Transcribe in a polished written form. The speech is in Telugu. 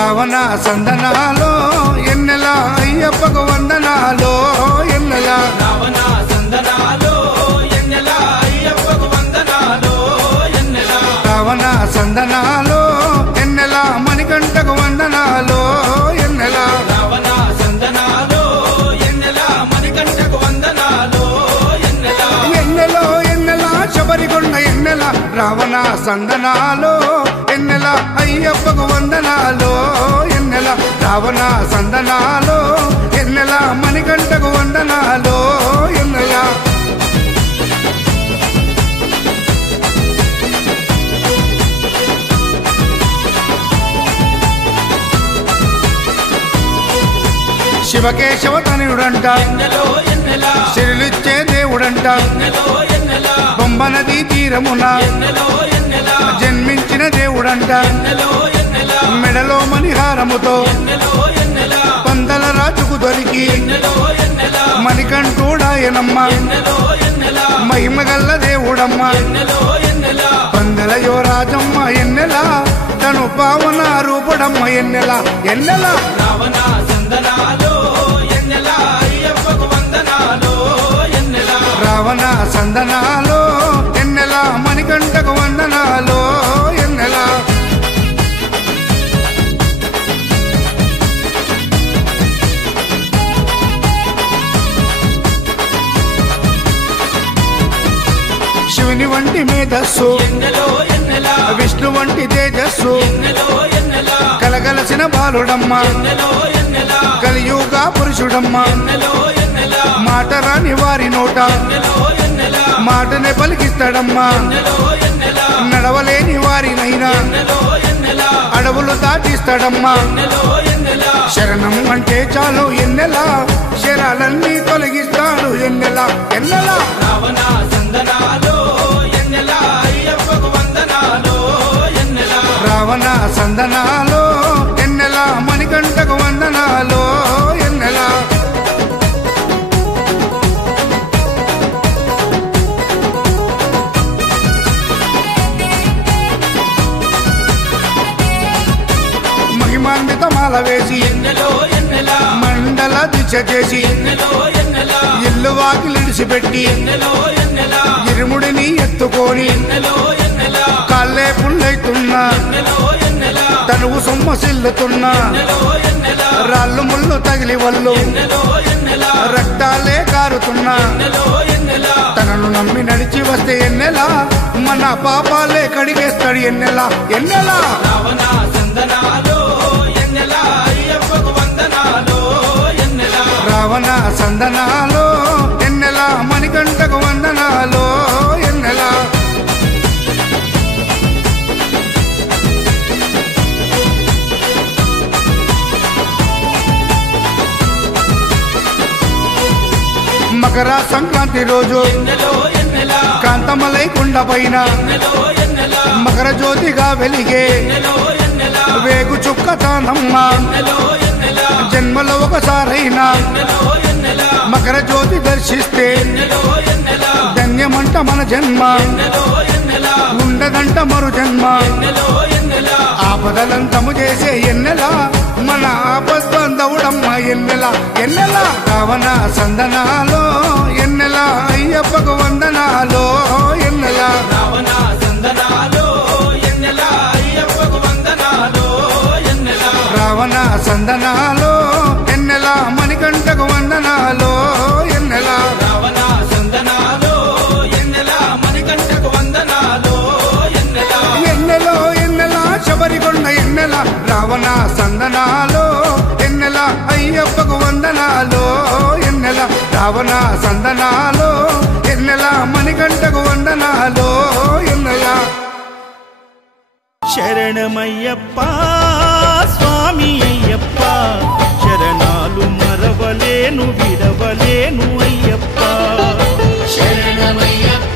రావణ సందనాలో ఎన్నెల అయ్యప్పకు వందనాలో ఎన్నెల రావణ సందనాలో ఎన్నెల అయ్యప్పకు వందనాలో ఎన్నెల రావణ సందనాలో ఎన్నెల మణికంఠకు వందనాలో ఎన్నెల రావణ సందనాలో ఎన్నెల మణికంఠకు వందనాలో ఎన్నెల ఎన్నెలో ఎన్నెల శబరికొండ ఎన్నెల రావణ సందనాలో ఎన్నెల అయ్యప్పకు వందనాలో ఎన్నెల రావణ సందనాలో ఎన్నెల మణికంఠకు వందనాలో ఎన్నెల శివకేశవ తనయుడంట ఎన్నెలో ఎన్నెల శిరులిచ్చే దేవుడంట ఎన్నెలో ఎన్నెల బొంబ నదీ తీరమున ఎన్నెలో ఎన్నెల జన్మించిన దేవుడంట ఎన్నెలో ఎన్నెల మెడలో మణిహారముతో ఎన్నెలో ఎన్నెల పందల రాజుకు దొరికి ఎన్నెలో ఎన్నెల మణికంఠుడాయనమ్మ ఎన్నెలో ఎన్నెల మహిమగల్ల దేవుడమ్మ ఎన్నెలో ఎన్నెల పందల యువరాజమ్మ ఎన్నెల తను పావన రూపుడమ్మ ఎన్నెల ఎన్నెల రావణ సందనాలో ఎన్నెల అయ్యప్పకు వందనాలో ఎన్నెల రావణ సందనాలో ఎన్నెల మణికంఠకు వందనాలో ఎన్నెల శివుని వంటి మేధస్సు ఎన్నెలో ఎన్నెల విష్ణు వంటి తేజస్సు ఎన్నెలో ఎన్నెల కలగలసిన బాలుడమ్మ ఎన్నెలో ఎన్నెల కలియుగ పురుషుడమ్మ ఎన్నెలో ఎన్నెల మాట రాని వారి నోట ఎన్నెలో ఎన్నెల మాటనే పలికిస్తాడమ్మా ఎన్నెలో ఎన్నెల నడవలేని వారినైనా ఎన్నెలో ఎన్నెల అడవులు దాటిస్తాడమ్మా ఎన్నెలో ఎన్నెల శరణం అంటే చాలు ఎన్నెల శరాలన్నీ తొలగిస్తాడు ఎన్నెల ఎన్నెల రావణ సందనాలో ఎన్నెల అయ్యప్పకు వందనాలో ఎన్నెల రావణ సందనాలో ఎన్నెల మణికంఠకు వందనాలో ఎన్నెల మహిమాన్విత మాల వేసి ఎన్నెలో ఎన్నెల మండల దీక్ష చేసి ఎన్నెలో ఎన్నెల ఇల్లు వాకిలిడిసిపెట్టి ఎన్నెలో ఎన్నెల ఇరుముడిని ఎత్తుకొని ఎన్నెలో ఎన్నెల కాళ్ళే పుల్లైతున్నా ఎన్నెలో ఎన్నెల తనువు సొమ్మసిల్లుతున్నా ఎన్నెలో ఎన్నెల రాళ్ళు ముళ్ళు తగిలి వల్లు ఎన్నెలో ఎన్నెల రక్తాలే కారుతున్నా ఎన్నెలో ఎన్నెల తనను నమ్మి నడిచి వస్తే ఎన్నెలా మన పాపాలే కడిగేస్తాడు ఎన్నెలా ఎన్నెలా రావణ సందనాలో ఎన్నెల అయ్యప్పకు వందనాలో ఎన్నెల రావణ సందనాలో ఎన్నెలా మణికంఠకు వందనాలో ఎన్నెలా మకర సంక్రాంతి రోజు ఎన్నెలో ఎన్నెల కాంతమలై కుండ పైన ఎన్నెలో ఎన్నెల మకర జ్యోతిగా వెలిగే ఎన్నెలో ఎన్నెల వేగు చుక్క తానమ్మ ఎన్నెలో ఎన్నెల జన్మలో ఒకసారైనా ఎన్నెలో ఎన్నెల మకర జ్యోతి దర్శిస్తే ఎన్నెలో ఎన్నెల ధన్యమంట మన జన్మ ఎన్నెలో ఎన్నెల ఉండదంట మరు జన్మ ఎన్నెలో ఎన్నెల ఆపదలంతము చేసే ఎన్నెల మన ఆపద్బంధవుడమ్మ ఎన్నెల ఎన్నెల రావణ సందనాలో ఎన్నెల అయ్యప్పకు వందనాలో ఎన్నెల రావణ సందనాలో ఎన్నెల అయ్యప్పకు వందనాలో ఎన్నెల రావణ సందనాలో ఎన్నెల మణికంఠకు వందనాలో ఎన్నెల రావణ సందనాలో ఎన్నెల మణికంఠకు వందనాలో ఎన్నెల ఎన్నెలో ఎన్నెల శబరికొండ ఎన్నెల రావణ సందనాలో ఎన్నెల అయ్యప్పకు వందనాలో ఎన్నెల రావణ సందనాలో ఎన్నెల మణికంఠకు వందనాలో ఎన్నెల శరణమయ్యప్ప స్వామి అయ్యప్ప శరణాలు మరవలేను విడవలేను అయ్యప్ప శరణమయ్యప్ప